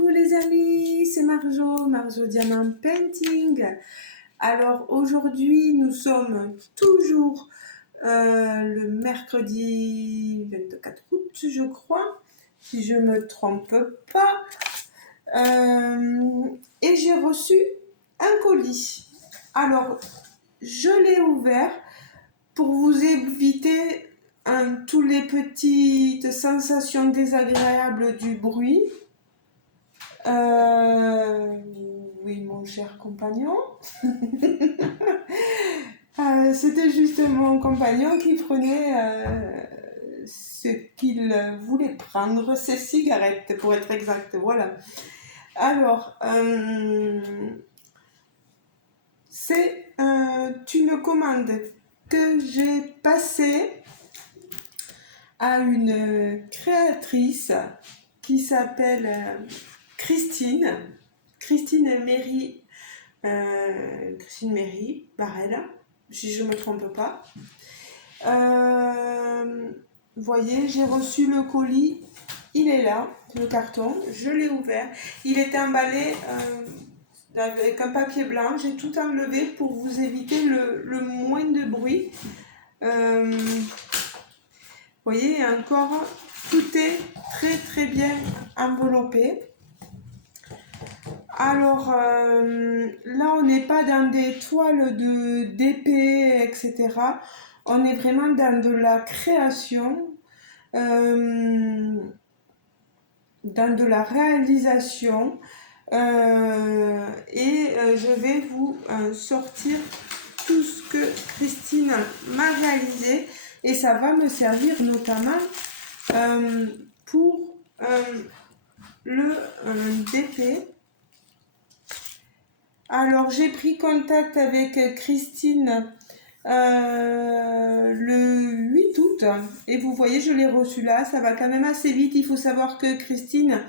Coucou les amis, c'est Marjo Diamant Painting. Alors aujourd'hui nous sommes toujours le mercredi 24 août je crois, si je me trompe pas. Et j'ai reçu un colis. Alors je l'ai ouvert pour vous éviter tous les petites sensations désagréables du bruit. Oui, mon cher compagnon. C'était juste mon compagnon qui prenait ce qu'il voulait prendre, ses cigarettes pour être exact. Voilà. Alors, c'est une commande que j'ai passée à une créatrice qui s'appelle Christine Méry, Barrel, si je ne me trompe pas. Vous voyez, j'ai reçu le colis, il est là, le carton, je l'ai ouvert, il est emballé avec un papier blanc, j'ai tout enlevé pour vous éviter le moins de bruit. Vous voyez, encore, tout est très bien enveloppé. Alors là, on n'est pas dans des toiles d'épée, etc. On est vraiment dans de la création, dans de la réalisation. Je vais vous sortir tout ce que Christine m'a réalisé et ça va me servir notamment pour le DP. Alors j'ai pris contact avec Christine le 8 août et vous voyez, je l'ai reçu là, ça va quand même assez vite. Il faut savoir que Christine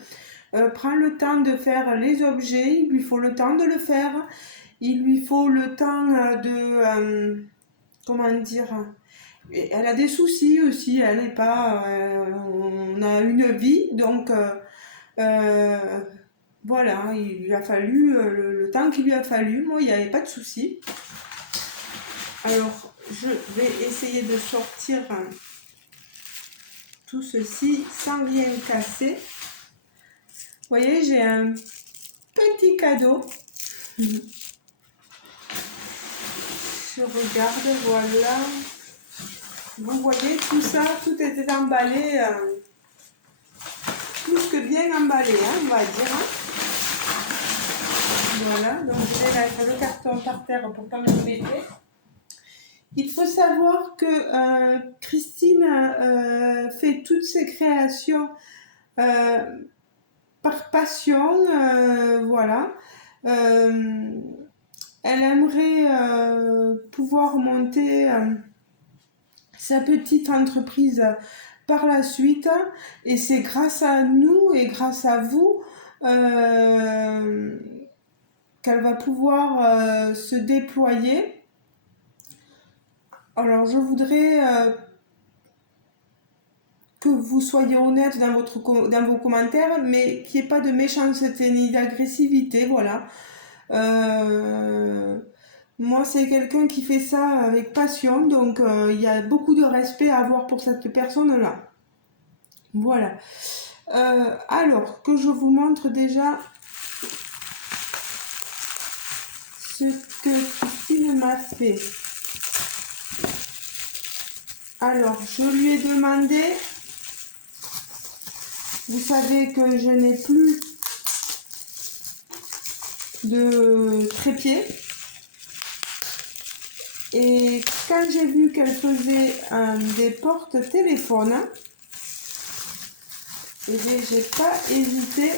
prend le temps de faire les objets, il lui faut le temps de le faire, il lui faut le temps de comment dire, elle a des soucis aussi, elle n'est pas on a une vie, donc voilà, il lui a fallu le temps qu'il lui a fallu. Moi, il n'y avait pas de souci. Alors, je vais essayer de sortir tout ceci sans rien casser. Vous voyez, j'ai un petit cadeau. Je regarde, voilà. Vous voyez, tout ça, tout était emballé. Plus que bien emballé, hein, on va dire. Hein. Voilà, donc je vais mettre le carton par terre pour pas m'embêter. Il faut savoir que Christine fait toutes ses créations par passion, voilà. Elle aimerait pouvoir monter sa petite entreprise par la suite et c'est grâce à nous et grâce à vous qu'elle va pouvoir se déployer. Alors je voudrais que vous soyez honnête dans vos commentaires, mais qu'il n'y ait pas de méchanceté ni d'agressivité, voilà. Moi, c'est quelqu'un qui fait ça avec passion, donc il y a beaucoup de respect à avoir pour cette personne-là. Voilà. Alors, que je vous montre déjà ce que Christine m'a fait. Alors, je lui ai demandé, vous savez que je n'ai plus de trépied. Et quand j'ai vu qu'elle faisait des porte-téléphones, et j'ai pas hésité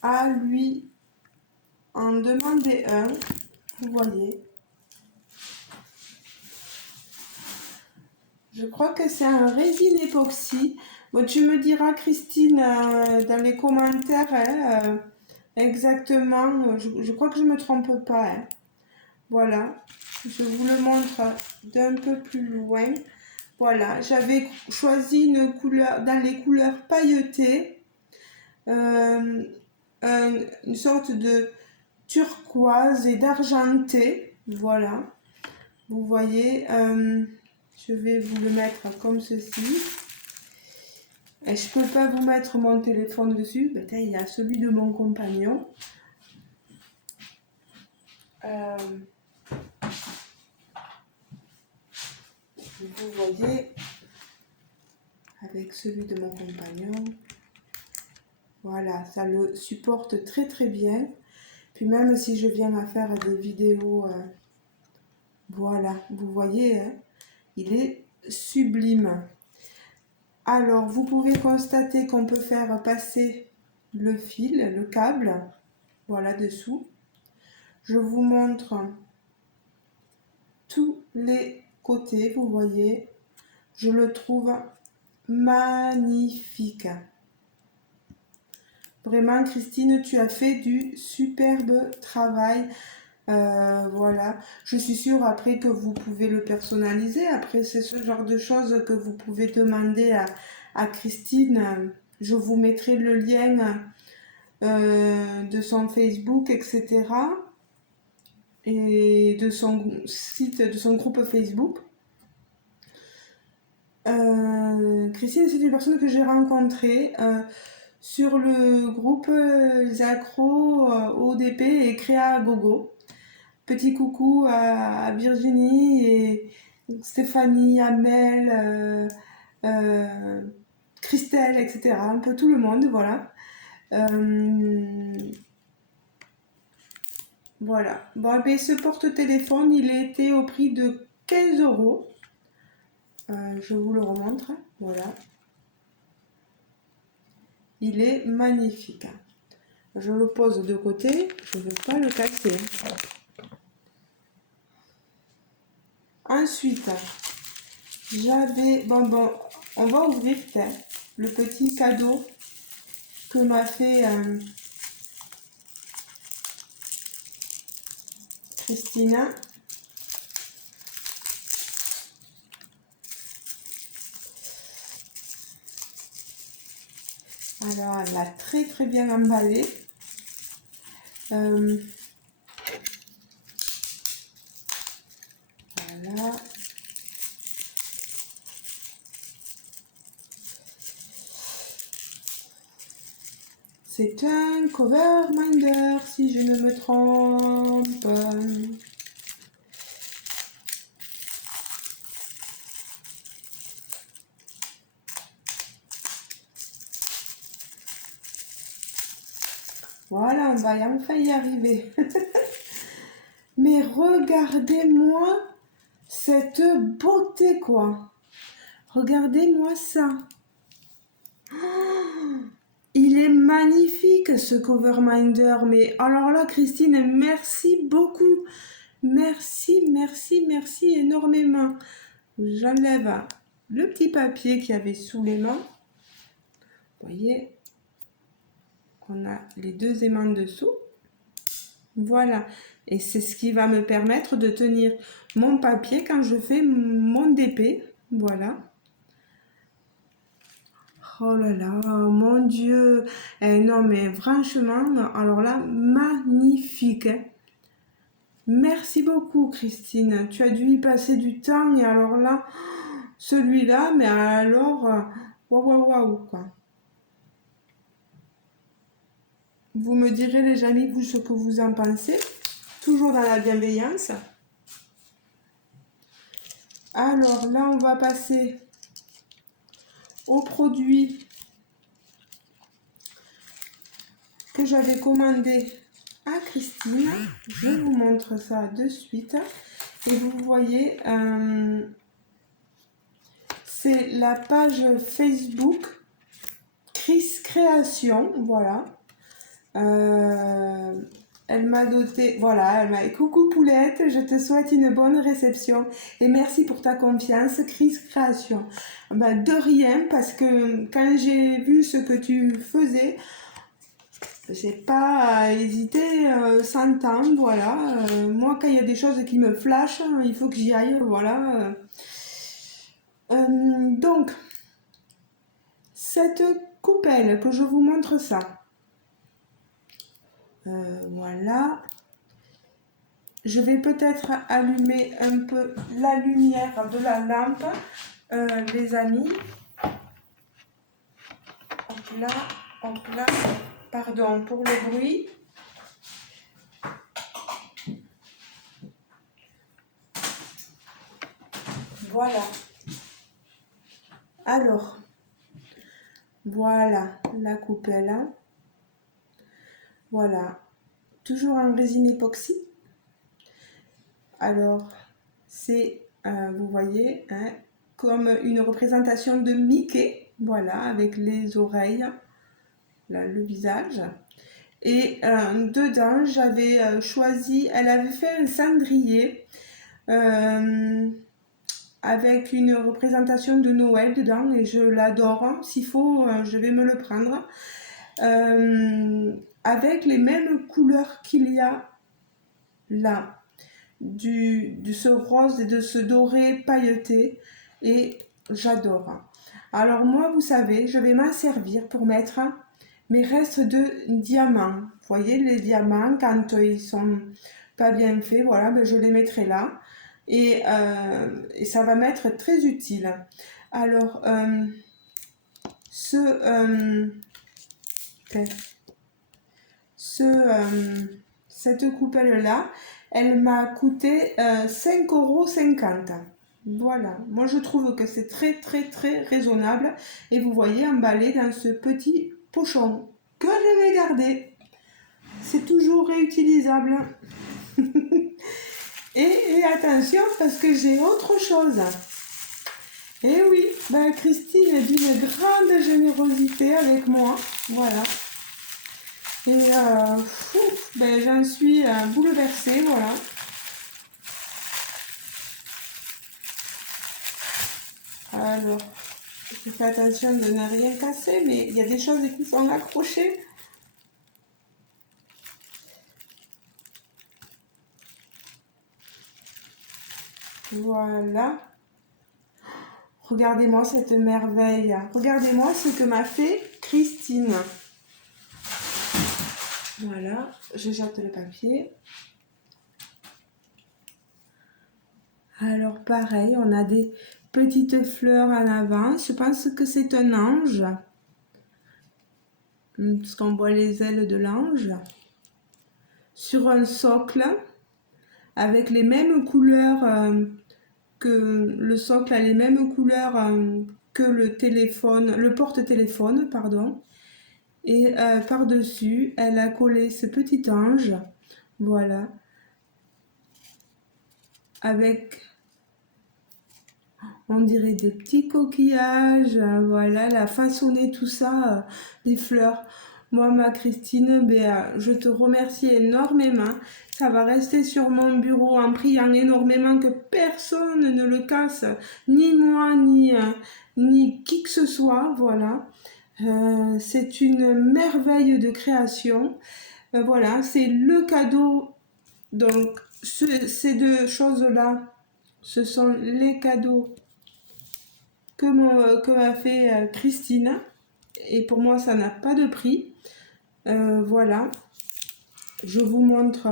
à lui en demander un. Vous voyez. Je crois que c'est un résine époxy. Bon, tu me diras, Christine, dans les commentaires, hein, exactement. Je crois que je ne me trompe pas. Hein. Voilà. Je vous le montre d'un peu plus loin. Voilà. J'avais choisi une couleur dans les couleurs pailletées. une sorte de turquoise et d'argenté. Voilà, vous voyez, je vais vous le mettre comme ceci. Et je peux pas vous mettre mon téléphone dessus, peut-être il y a celui de mon compagnon. Vous voyez, avec celui de mon compagnon, voilà, ça le supporte très très bien. Puis même si je viens à faire des vidéos, voilà, vous voyez, hein, il est sublime. Alors, vous pouvez constater qu'on peut faire passer le fil, le câble, voilà, dessous. Je vous montre tous les côtés, vous voyez. Je le trouve magnifique. Vraiment, Christine, tu as fait du superbe travail. Voilà, je suis sûre après que vous pouvez le personnaliser. Après, c'est ce genre de choses que vous pouvez demander à Christine. Je vous mettrai le lien de son Facebook, etc. Et de son site, de son groupe Facebook. Christine, c'est une personne que j'ai rencontrée sur le groupe Les Accros ODP et Créa Gogo. Petit coucou à Virginie et Stéphanie, Amel, Christelle, etc. Un peu tout le monde, voilà. Voilà. Bon, ben, ce porte-téléphone, il était au prix de 15 euros. Je vous le remontre. Voilà. Il est magnifique. Je le pose de côté. Je ne veux pas le casser. Ensuite, j'avais... Bon, on va ouvrir le petit cadeau que m'a fait Christina. Alors, elle l'a très très bien emballé. Voilà. C'est un cover minder, si je ne me trompe. Voilà, on va enfin y arriver. Mais regardez-moi cette beauté, quoi. Regardez-moi ça. Oh, il est magnifique, ce cover minder. Mais alors là, Christine, merci beaucoup. Merci, merci, merci énormément. J'enlève le petit papier qu'il y avait sous les mains. Vous voyez, on a les deux aimants dessous. Voilà. Et c'est ce qui va me permettre de tenir mon papier quand je fais mon DP. Voilà. Oh là là, mon Dieu. Non, mais franchement, alors là, magnifique. Merci beaucoup, Christine. Tu as dû y passer du temps. Et alors là, celui-là, mais alors, waouh, waouh, waouh, quoi. Vous me direz, les amis, vous, ce que vous en pensez. Toujours dans la bienveillance. Alors là, on va passer au produit que j'avais commandé à Christine. Je vous montre ça de suite. Et vous voyez, c'est la page Facebook Chris Création. Voilà. Elle m'a doté, voilà, elle m'a dit coucou Poulette, je te souhaite une bonne réception et merci pour ta confiance, Chris Création. Ben, de rien, parce que quand j'ai vu ce que tu faisais, j'ai pas hésité 100 ans, voilà. Moi, quand il y a des choses qui me flashent, il faut que j'y aille, voilà. Donc, cette coupelle, que je vous montre ça. Voilà. Je vais peut-être allumer un peu la lumière de la lampe, les amis. Hop là, pardon pour le bruit. Voilà. Alors, voilà la coupelle. Voilà, toujours en résine époxy. Alors, c'est, vous voyez, hein, comme une représentation de Mickey, voilà, avec les oreilles, là, le visage. Et dedans, j'avais choisi, elle avait fait un cendrier avec une représentation de Noël dedans, et je l'adore. S'il faut, je vais me le prendre. Avec les mêmes couleurs qu'il y a là, de ce rose et de ce doré pailleté, et j'adore. Alors moi, vous savez, je vais m'en servir pour mettre mes restes de diamants. Vous voyez, les diamants, quand ils sont pas bien faits, voilà, ben je les mettrai là, et ça va m'être très utile. Alors, cette coupelle-là, elle m'a coûté 5,50 €. Voilà, moi je trouve que c'est très très très raisonnable. Et vous voyez, emballé dans ce petit pochon que je vais garder. C'est toujours réutilisable. et attention, parce que j'ai autre chose. Et oui, ben Christine est d'une grande générosité avec moi. Voilà. Et ben, j'en suis bouleversée, voilà. Alors, je fais attention de ne rien casser, mais il y a des choses qui sont accrochées. Voilà. Regardez-moi cette merveille. Regardez-moi ce que m'a fait Christine. Voilà, je jette le papier. Alors pareil, on a des petites fleurs en avant. Je pense que c'est un ange. Parce qu'on voit les ailes de l'ange. Sur un socle, avec les mêmes couleurs que le socle a les mêmes couleurs que le téléphone, le porte-téléphone, pardon. Et par-dessus, elle a collé ce petit ange, voilà, avec, on dirait des petits coquillages, voilà, elle a façonné tout ça, des fleurs. Moi, ma Christine, je te remercie énormément. Ça va rester sur mon bureau en priant énormément que personne ne le casse, ni moi, ni qui que ce soit, voilà. C'est une merveille de création. Voilà, c'est le cadeau. Donc, ces deux choses-là, ce sont les cadeaux que m'a fait Christine. Et pour moi, ça n'a pas de prix. Voilà, je vous montre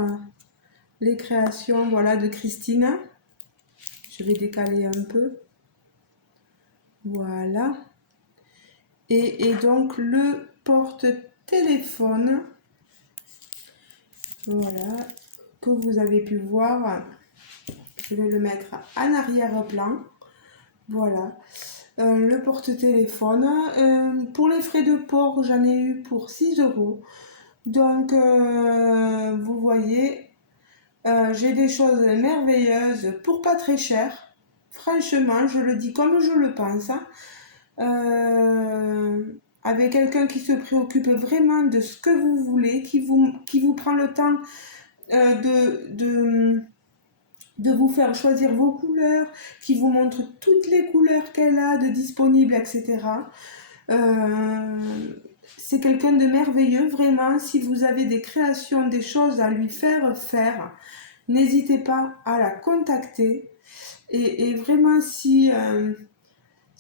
les créations, voilà, de Christine. Je vais décaler un peu. Voilà. Et donc, le porte-téléphone, voilà, que vous avez pu voir. Je vais le mettre en arrière-plan. Voilà. Le porte-téléphone. Pour les frais de port, j'en ai eu pour 6 €. Donc, vous voyez, j'ai des choses merveilleuses pour pas très cher. Franchement, je le dis comme je le pense. Avec quelqu'un qui se préoccupe vraiment de ce que vous voulez, qui vous prend le temps de vous faire choisir vos couleurs, qui vous montre toutes les couleurs qu'elle a de disponibles, etc. C'est quelqu'un de merveilleux, vraiment. Si vous avez des créations, des choses à lui faire faire, n'hésitez pas à la contacter. Et vraiment, si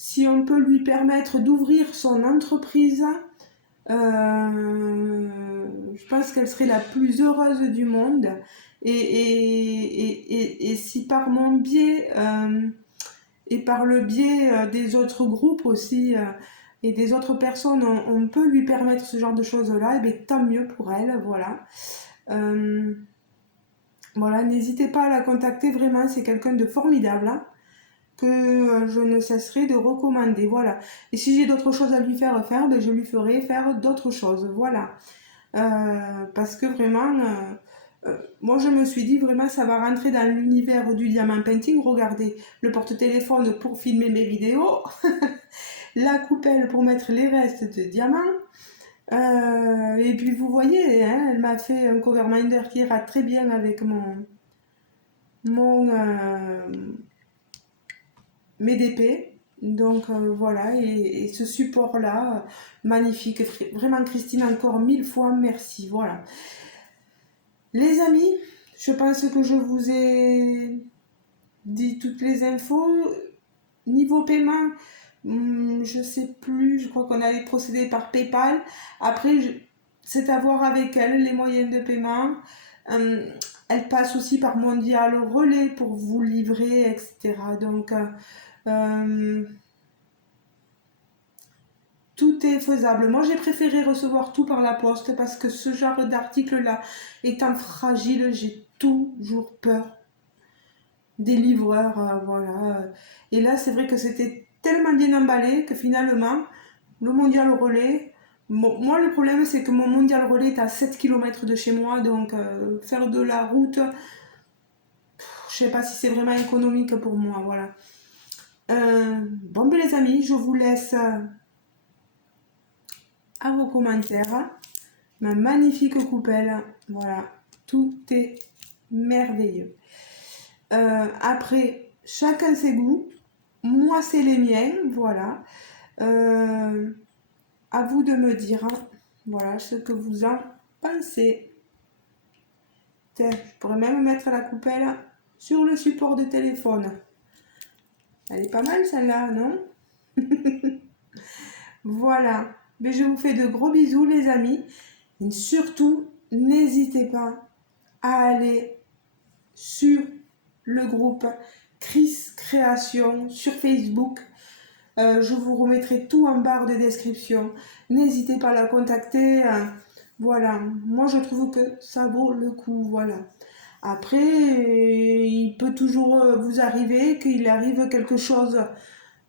si on peut lui permettre d'ouvrir son entreprise, je pense qu'elle serait la plus heureuse du monde. Et si par mon biais et par le biais des autres groupes aussi et des autres personnes, on peut lui permettre ce genre de choses-là, et bien, tant mieux pour elle, voilà. Voilà, n'hésitez pas à la contacter, vraiment, c'est quelqu'un de formidable, hein, que je ne cesserai de recommander, voilà. Et si j'ai d'autres choses à lui faire faire, ben, je lui ferai faire d'autres choses, voilà. Parce que vraiment, moi je me suis dit vraiment ça va rentrer dans l'univers du diamant painting. Regardez, le porte-téléphone pour filmer mes vidéos, la coupelle pour mettre les restes de diamants. Et puis vous voyez, hein, elle m'a fait un cover minder qui ira très bien avec mon mes DP. Donc voilà, et ce support-là, magnifique. Vraiment Christine, encore 1000 fois merci. Voilà. Les amis, je pense que je vous ai dit toutes les infos. Niveau paiement, je sais plus, je crois qu'on allait procéder par PayPal. Après, c'est à voir avec elle, les moyens de paiement. Elle passe aussi par Mondial Relais pour vous livrer, etc. Donc, tout est faisable. Moi, j'ai préféré recevoir tout par la poste parce que ce genre d'article-là étant fragile, j'ai toujours peur des livreurs. Voilà. Et là, c'est vrai que c'était tellement bien emballé que finalement, le Mondial Relais, moi, le problème, c'est que mon Mondial Relais est à 7 km de chez moi. Donc, faire de la route, je sais pas si c'est vraiment économique pour moi. Voilà. Bon, ben, les amis, je vous laisse à vos commentaires. Ma magnifique coupelle, voilà, tout est merveilleux. Après, chacun ses goûts, moi c'est les miens, voilà. À vous de me dire, hein, voilà, ce que vous en pensez. Tiens, je pourrais même mettre la coupelle sur le support de téléphone. Elle est pas mal celle-là, non? Voilà. Mais je vous fais de gros bisous les amis. Et surtout, n'hésitez pas à aller sur le groupe Chris Création sur Facebook. Je vous remettrai tout en barre de description. N'hésitez pas à la contacter. Voilà, moi je trouve que ça vaut le coup. Voilà. Après, il peut toujours vous arriver qu'il arrive quelque chose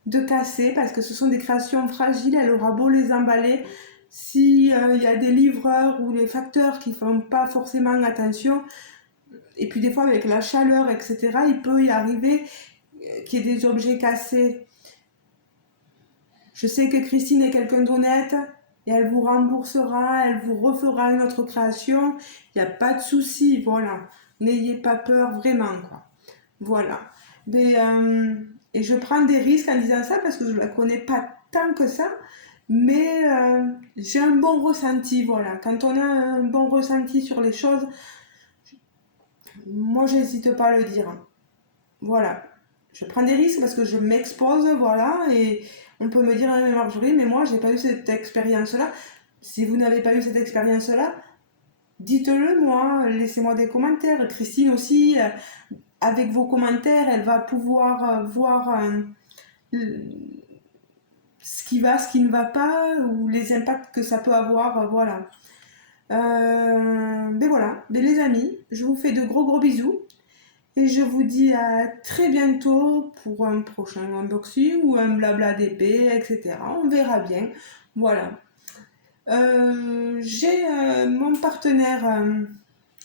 de cassé parce que ce sont des créations fragiles. Elle aura beau les emballer. Si il y a des livreurs ou des facteurs qui font pas forcément attention, et puis des fois avec la chaleur, etc., il peut y arriver qu'il y ait des objets cassés. Je sais que Christine est quelqu'un d'honnête et elle vous remboursera, elle vous refera une autre création. Il n'y a pas de souci, voilà. N'ayez pas peur, vraiment, quoi. Voilà. Mais, et je prends des risques en disant ça parce que je ne la connais pas tant que ça. Mais j'ai un bon ressenti, voilà. Quand on a un bon ressenti sur les choses, moi, j'hésite pas à le dire. Voilà. Je prends des risques parce que je m'expose, voilà, et on peut me dire, ah, mais Marjorie, mais moi, j'ai pas eu cette expérience-là. Si vous n'avez pas eu cette expérience-là, dites-le moi, laissez-moi des commentaires. Christine aussi, avec vos commentaires, elle va pouvoir voir ce qui va, ce qui ne va pas, ou les impacts que ça peut avoir, voilà. Ben voilà, ben les amis, je vous fais de gros gros bisous. Et je vous dis à très bientôt pour un prochain unboxing ou un blabla d'épée, etc. On verra bien. Voilà. J'ai mon partenaire,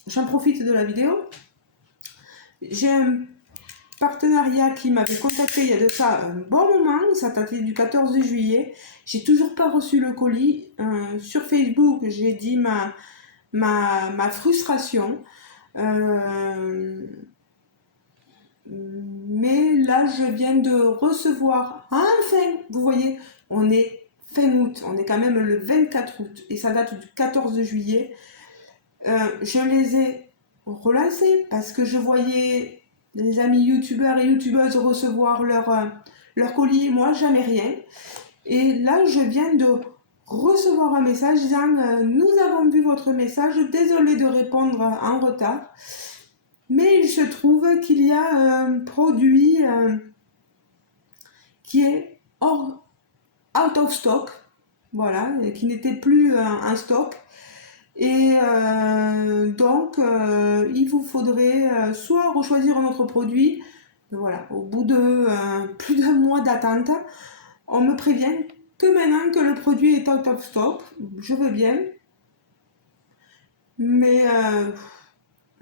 j'en profite de la vidéo. J'ai un partenariat qui m'avait contacté il y a de ça un bon moment, ça datait du 14 juillet. J'ai toujours pas reçu le colis. Sur Facebook, j'ai dit ma frustration. Mais là, je viens de recevoir, enfin, vous voyez, on est fin août, on est quand même le 24 août et ça date du 14 juillet. Je les ai relancés parce que je voyais les amis youtubeurs et youtubeuses recevoir leur colis, moi jamais rien. Et là, je viens de recevoir un message disant nous avons vu votre message, désolé de répondre en retard, mais il se trouve qu'il y a un produit qui est out of stock, voilà, qui n'était plus en stock. Et donc, il vous faudrait soit rechoisir un autre produit. Voilà, au bout de plus d'un mois d'attente, on me prévient que maintenant que le produit est out of stock, je veux bien. Mais,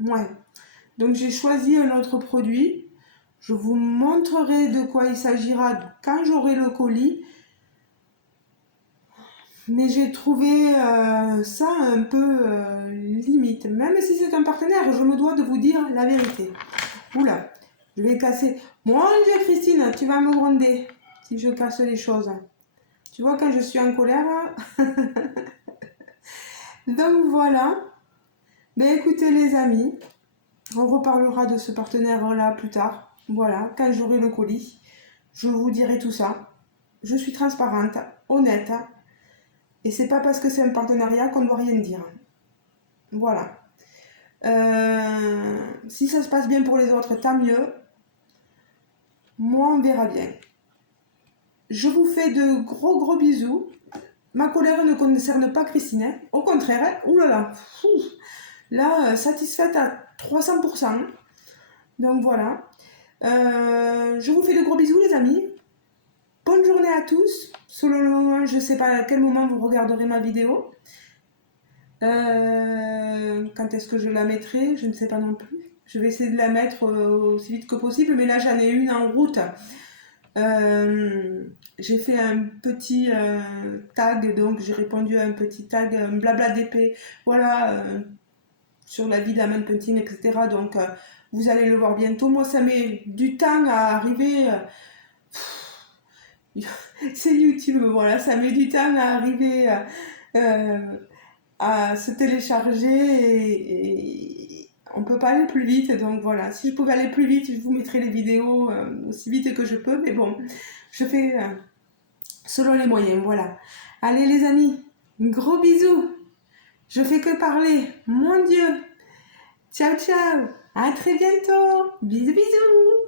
ouais. Donc, j'ai choisi un autre produit. Je vous montrerai de quoi il s'agira quand j'aurai le colis. Mais j'ai trouvé ça un peu limite. Même si c'est un partenaire, je me dois de vous dire la vérité. Oula, je vais casser. Mon Dieu, Christine, tu vas me gronder si je casse les choses. Tu vois, quand je suis en colère. Donc voilà. Ben écoutez les amis, on reparlera de ce partenaire-là plus tard. Voilà, quand j'aurai le colis, je vous dirai tout ça. Je suis transparente, honnête. Et c'est pas parce que c'est un partenariat qu'on ne doit rien dire. Voilà. Si ça se passe bien pour les autres, tant mieux. Moi, on verra bien. Je vous fais de gros bisous. Ma colère ne concerne pas Christine. Au contraire, oulala. Là, satisfaite à 300%. Donc voilà. Je vous fais de gros bisous les amis. Bonne journée à tous. Selon le moment, je ne sais pas à quel moment vous regarderez ma vidéo. Quand est-ce que je la mettrai? Je ne sais pas non plus. Je vais essayer de la mettre aussi vite que possible, mais là j'en ai une en route. J'ai fait un petit tag, donc j'ai répondu à un petit tag, un blabla d'épée, voilà, sur la vie de la man painting, etc. Donc vous allez le voir bientôt. Moi ça met du temps à arriver. C'est YouTube, voilà, ça met du temps à arriver à se télécharger et on peut pas aller plus vite. Donc voilà, si je pouvais aller plus vite, je vous mettrais les vidéos aussi vite que je peux. Mais bon, je fais selon les moyens, voilà. Allez les amis, gros bisous. Je fais que parler, mon Dieu. Ciao, ciao. À très bientôt. Bisous, bisous.